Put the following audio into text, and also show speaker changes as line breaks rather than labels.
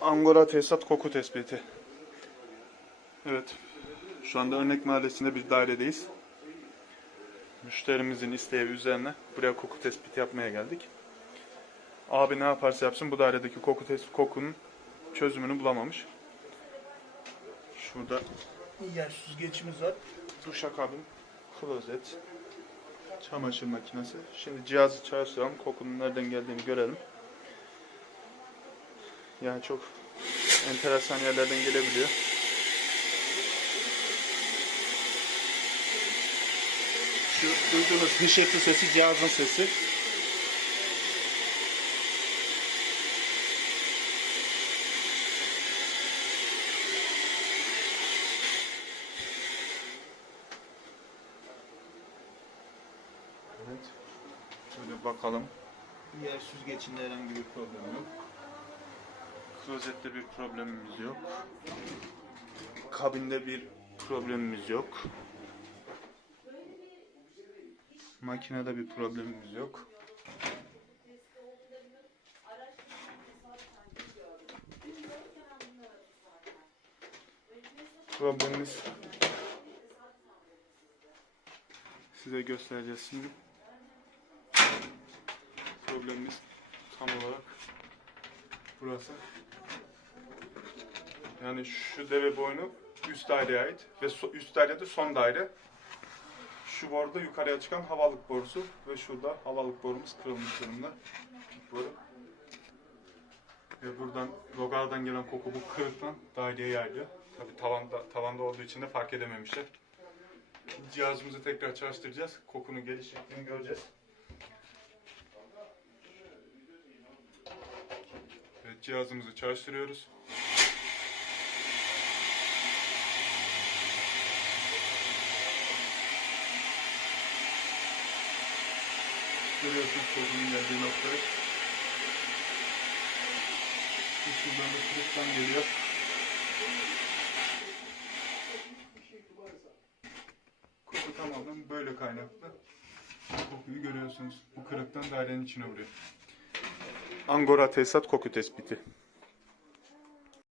Angora tesisat koku tespiti. Evet. Şu anda Örnek Mahallesi'nde bir dairedeyiz. Müşterimizin isteği üzerine buraya koku tespiti yapmaya geldik. Abi ne yaparsa yapsın bu dairedeki koku tes- kokunun çözümünü bulamamış. Şurada yer süzgecimiz var. Duşakabin, klozet, çamaşır makinesi. Şimdi cihazı çalıştıralım. Kokunun nereden geldiğini görelim. Yani çok enteresan yerlerden gelebiliyor. Şu duyduğunuz hışırtı sesi cihazın sesi. Evet. Şöyle bakalım. Yer süzgecinde herhangi bir problem yok. Klozette bir problemimiz yok. Kabinde bir problemimiz yok. Makinede bir problemimiz yok. Problemimiz size göstereceğiz şimdi. Problemimiz tam olarak burası. Yani şu deve boynu üst daireye ait ve so- üst dairede son daire. Şu boruda yukarıya çıkan havalık borusu ve şurada havalık borumuz kırılmış durumda. Boru. Ve buradan rogardan gelen koku bu kırıktan daireye yayılıyor. Tabi tavanda, tavanda olduğu için de fark edememişler. Cihazımızı tekrar çalıştıracağız. Kokunun geliş şeklini göreceğiz. Evet, cihazımızı çalıştırıyoruz. Görüyorsunuz kokunun geldiği noktayı. Şuradan da kırıktan geliyor. Koku tamamen böyle kaynaklı. Kokuyu görüyorsunuz. Bu kırıktan dairenin içine vuruyor. Angora tesisat koku tespiti.